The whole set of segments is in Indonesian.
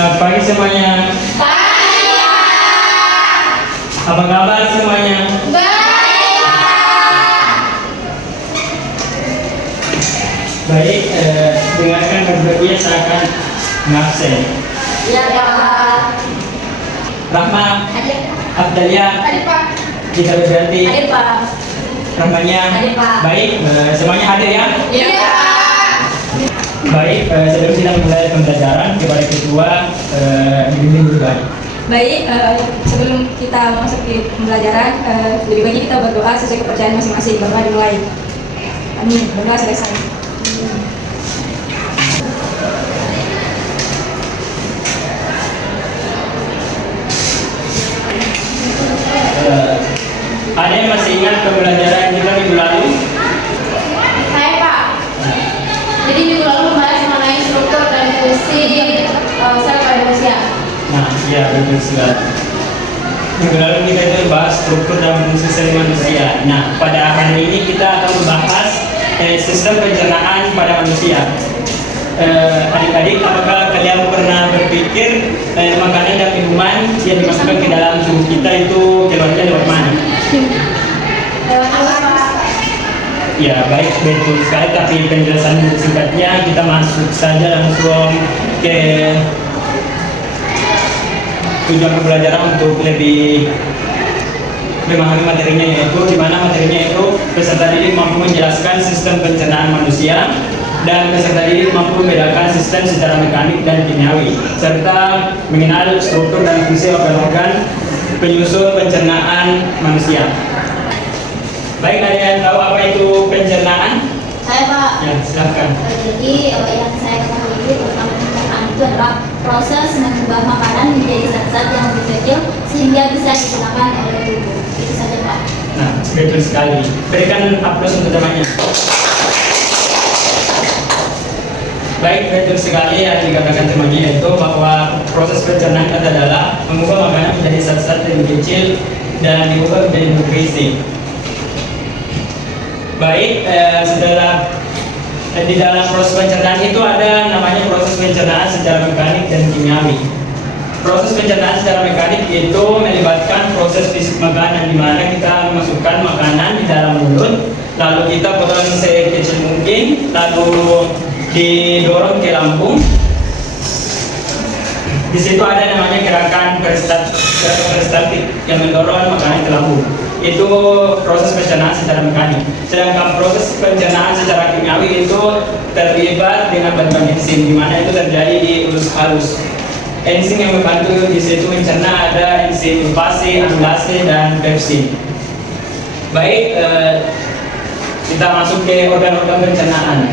Selamat pagi semuanya. Pagi, Pak. Apa kabar semuanya? Baik, Pak. Baik, dengarkan berikutnya saya akan mengabsen. Ya, Pak. Rahma, Hadir. Abdalia, Hadir, Pak. kita berganti. Hadir, Pak. Rahmanya. Hadir, Pak. Baik, semuanya hadir ya. Iya, Pak. Baik, sebelum kita mulai pembelajaran kepada ketua, dibimbing dulu baik. Baik, sebelum kita masuk ke pembelajaran, lebih baik kita berdoa sesuai kepercayaan masing-masing. Berdoa dimulai. Amin. Berdoa selesai. Ada yang masih ingat pembelajaran kita minggu lalu? Hai, Pak. Jadi minggu lalu membahas mengenai struktur dan fungsi sel pada manusia. Nah, ya betul sekali. Minggu lalu kita itu bahas struktur dan fungsi sel manusia. Nah, pada hari ini kita akan membahas sistem pencernaan pada manusia. Adik-adik, apakah kalian pernah berpikir makanan dan minuman yang dimasukkan ke dalam tubuh kita itu keluarnya lewat mana? Lewat apa, Pak? Ya, baik, betul sekali. Tapi penjelasan singkatnya kita masuk saja langsung ke tujuan pembelajaran untuk lebih memahami materinya, yaitu di mana materinya itu peserta didik mampu menjelaskan sistem pencernaan manusia dan peserta didik mampu membedakan sistem secara mekanik dan kimiawi serta mengenal struktur dan fungsi organ-organ penyusul pencernaan manusia. Baik, ada yang tahu apa itu pencernaan? Saya, Pak. Ya, silakan. Jadi yang saya ketahui tentang pencernaan itu adalah proses mengubah makanan menjadi zat-zat yang lebih kecil sehingga bisa digunakan oleh tubuh. Itu saja, Pak. Nah, betul sekali. Berikan aplaus untuk temannya. Baik, betul sekali yang dikatakan temannya itu bahwa proses pencernaan adalah mengubah makanan menjadi zat-zat yang kecil dan diubah menjadi nutrisi. Baik, setelah di dalam proses pencernaan itu ada namanya proses pencernaan secara mekanik dan kimiawi. Proses pencernaan secara mekanik itu melibatkan proses fisik makanan di mana kita memasukkan makanan di dalam mulut, lalu kita potong sekecil mungkin, lalu didorong ke lambung. Di situ ada namanya gerakan peristaltik yang mendorong makanan ke lambung. Itu proses pencernaan secara mekanik. Sedangkan proses pencernaan secara kimiawi itu terlibat dengan bantuan enzim, di mana itu terjadi di usus halus. Enzim yang membantu di situ mencerna ada enzim lipase, amilase, dan pepsin. Baik, kita masuk ke organ-organ pencernaan.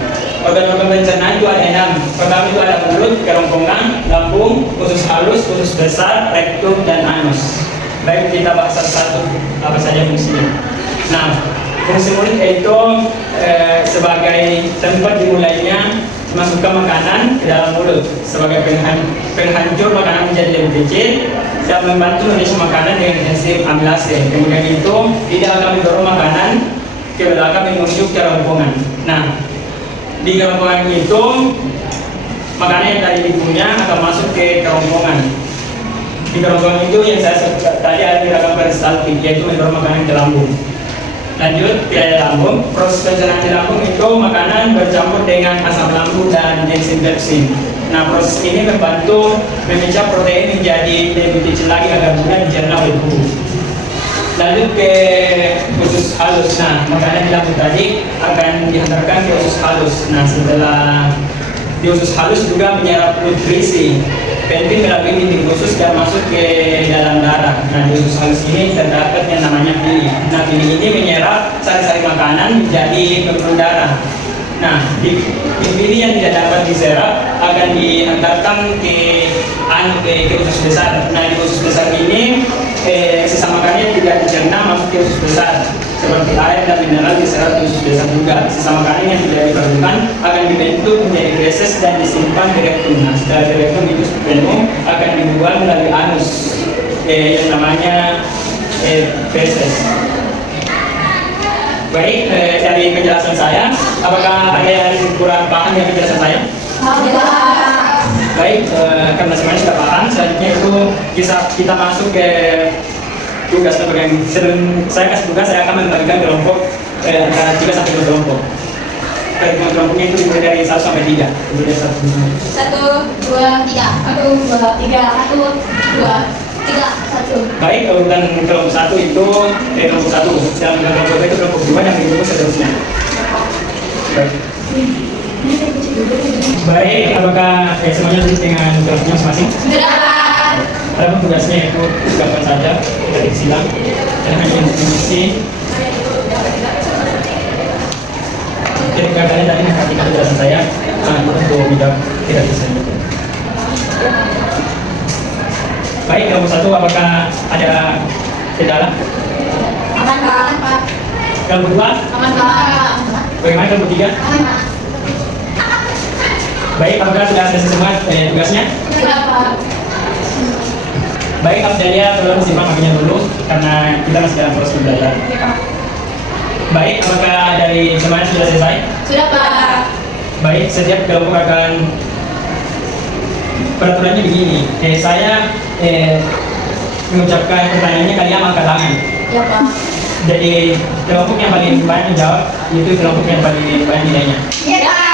Organ-organ pencernaan itu ada 6. Pertama itu ada mulut, kerongkongan, lambung, usus halus, usus besar, rektum, dan anus. Baik, kita bahas satu-satu apa saja fungsinya. Nah, fungsi mulut itu sebagai tempat dimulainya masukkan makanan ke dalam mulut sebagai penghancur makanan menjadi lebih kecil dan membantu menulis makanan dengan enzim amilase. Kemudian itu tidak akan mendorong makanan ke belakang menuju ke kerongkongan. Nah, di kerongkongan itu makanan yang tadi dipunya akan masuk ke kerongkongan. Di kerongkongan itu yang saya sebut tadi ada gerakan peristaltik, yaitu mendorong makanan ke lambung. Lanjut ke lambung, proses pencernaan di lambung itu makanan bercampur dengan asam lambung dan enzim pepsin. Nah, proses ini membantu memecah protein menjadi lebih kecil lagi agar mudah dicerna oleh tubuh. Lanjut ke usus halus. Nah, makanan di lambung tadi akan dihantarkan ke usus halus. Nah, setelah di usus halus juga menyerap nutrisi penting melalui dinding usus dan masuk ke dalam darah. Nah, di usus halus ini terdapat yang namanya pili. Nah, pili ini menyerap sari-sari makanan menjadi pembuluh darah. Nah, di pili yang tidak dapat diserap akan diantarkan ke usus besar. Nah, di usus besar ini sisa makanannya tidak dicerna masuk ke usus besar. Seperti air dan mineral diserap di usus besar juga. Sisa makanan yang tidak diperlukan akan dibentuk menjadi feses dan disimpan di rektum. Nah, setelah di rektum itu penuh akan dibuang melalui anus yang namanya feses. Baik, dari penjelasan saya, apakah ada yang kurang paham dengan penjelasan saya? Alhamdulillah. Baik, Baik, karena semuanya sudah paham, selanjutnya itu kita masuk ke tugas yang sering saya kasih tugas. Saya akan membagikan kelompok antara 3 sampai 2 kelompok. Kelompoknya itu dimulai dari 1 sampai 3. Dimulai dari 1. 1, 2, 3. 1, 2, 3. 1, 2, 3. 1. Baik, urutan kelompok 1 itu kelompok 1 dan kelompok 2 itu kelompok 2 yang berikutnya seterusnya. Baik. Baik, apakah semuanya sudah dengan kelompoknya masing-masing? Sudah. Adapun tugasnya itu gampang saja, dari silang dan hanya mengisi. Jadi kalian tadi memperhatikan penjelasan saya sangat mudah untuk tidak bisa. Baik, kelompok 1 apakah ada kendala? Aman, Pak. Kelompok 2? Aman, Pak. Bagaimana kelompok 3? Aman, Pak. Baik, apakah sudah selesai semua tugasnya? Sudah, Pak. Baik, Abdalia tolong simak makanya dulu karena kita masih dalam proses belajar. Baik, apakah dari semuanya sudah selesai? Sudah, Pak. Baik, setiap kelompok akan peraturannya begini. Saya mengucapkan pertanyaannya, kalian angkat tangan. Ya, Pak. Jadi kelompok yang paling banyak menjawab itu kelompok yang paling banyak nilainya. Ya, Pak.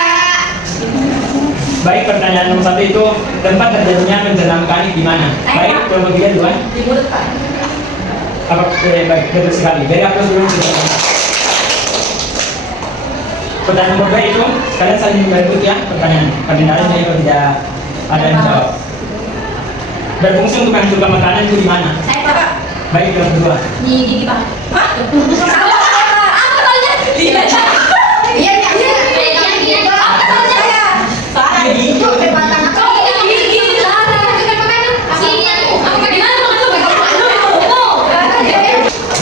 Baik, pertanyaan nomor 1 itu tempat terjadinya menjelang kali di mana? Baik, kelompok 3 duluan. Di mulut, Pak. Baik, betul sekali. Dari aku dulu sudah. Pertanyaan nomor 2 itu kalian saling membantu ya pertanyaan. Pertanyaan jadi kalau tidak ada yang jawab. Berfungsi untuk menghancurkan makanan itu di mana? Saya, Pak. Baik, kelompok 2. Di gigi, Pak. Hah? Salah, Pak. Apa soalnya? Iya, iya. Iya. Apa soalnya? Salah. Itu perbankan aku. Gigi. Salah. Sini aku. Aku bagaimana mau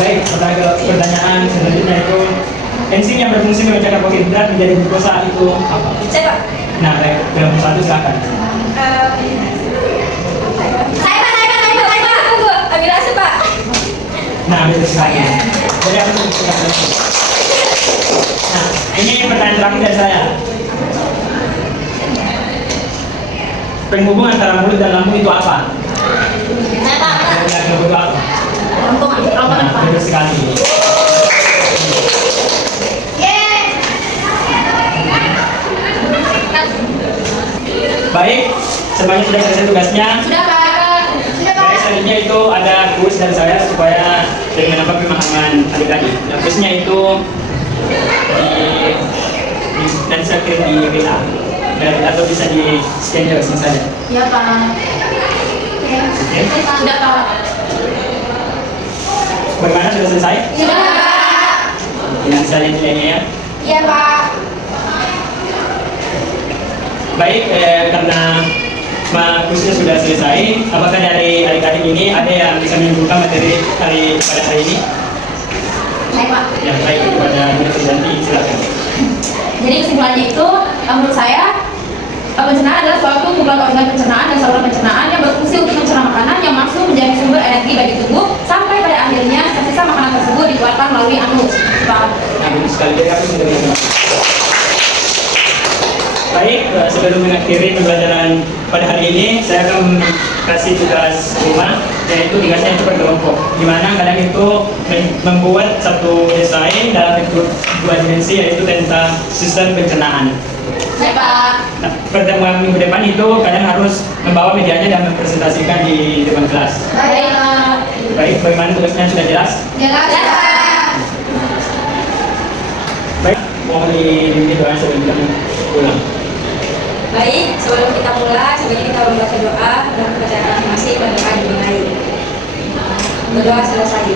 Baik, pertanyaan selanjutnya itu enzim yang berfungsi memecahkan karbohidrat menjadi glukosa itu apa? Saya, Pak. Nah, baik, kelompok 1 silakan. Saya, Pak. Tunggu. Amilase, Pak. Nah, betul sekali. Jadi aku sudah. Nah, ini pertanyaan terakhir dari saya. Penghubung antara mulut dan lambung itu apa? Saya, Pak. Kelompok 2 apa? Rombongan, Nah, Pak. betul sekali. Baik, semuanya sudah selesai tugasnya. Sudah, Pak. Sudah, Pak. Baik, selanjutnya itu ada kuis dari saya supaya lebih menambah pemahaman adik-adik. Nah, kuisnya itu dan saya kirim di WA atau bisa di scan di sini saja. Ya, Pak. Oke. Sudah, Pak. Bagaimana, sudah selesai? Sudah, Pak. Dengan saya nilainya ya. Iya, Pak. Baik, karena kuisnya sudah selesai, apakah dari adik-adik ini ada yang bisa menyimpulkan materi pada hari ini? Saya, Pak. Ya, baik, kepada Bu Sujanti, silakan. Jadi kesimpulannya itu, menurut saya, pencernaan adalah suatu kumpulan organ pencernaan dan saluran pencernaan yang berfungsi untuk mencerna makanan yang masuk menjadi sumber energi bagi tubuh sampai pada akhirnya sisa makanan tersebut dikeluarkan melalui anus. Pak. Nah, betul sekali. Jadi aku sudah mendengar. Baik, sebelum mengakhiri pembelajaran pada hari ini, saya akan kasih tugas rumah, yaitu tugasnya itu berkelompok. Di mana kalian itu membuat satu desain dalam bentuk 2 dimensi, yaitu tentang sistem pencernaan. Baik, Pak. Nah, pertemuan minggu depan itu kalian harus membawa medianya dan mempresentasikan di depan kelas. Baik, Pak. Baik, bagaimana tugasnya sudah jelas? Jelas, Pak. Baik, mohon dibimbing doa sebelum kami pulang. Baik, sebelum kita mulai, sebaiknya kita membaca doa dan bacaan masing-masing dan doa dimulai. Berdoa selesai.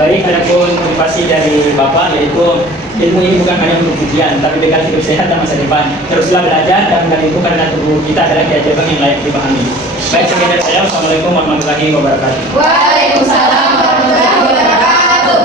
Baik, adapun motivasi dari Bapak yaitu ilmu ini bukan hanya untuk ujian, tapi bekal hidup sehat dan masa depan. Teruslah belajar dan mengenal itu karena tubuh kita adalah keajaiban yang layak dipahami. Baik, sekian dari saya. Wassalamualaikum warahmatullahi wabarakatuh. Waalaikumsalam warahmatullahi wabarakatuh.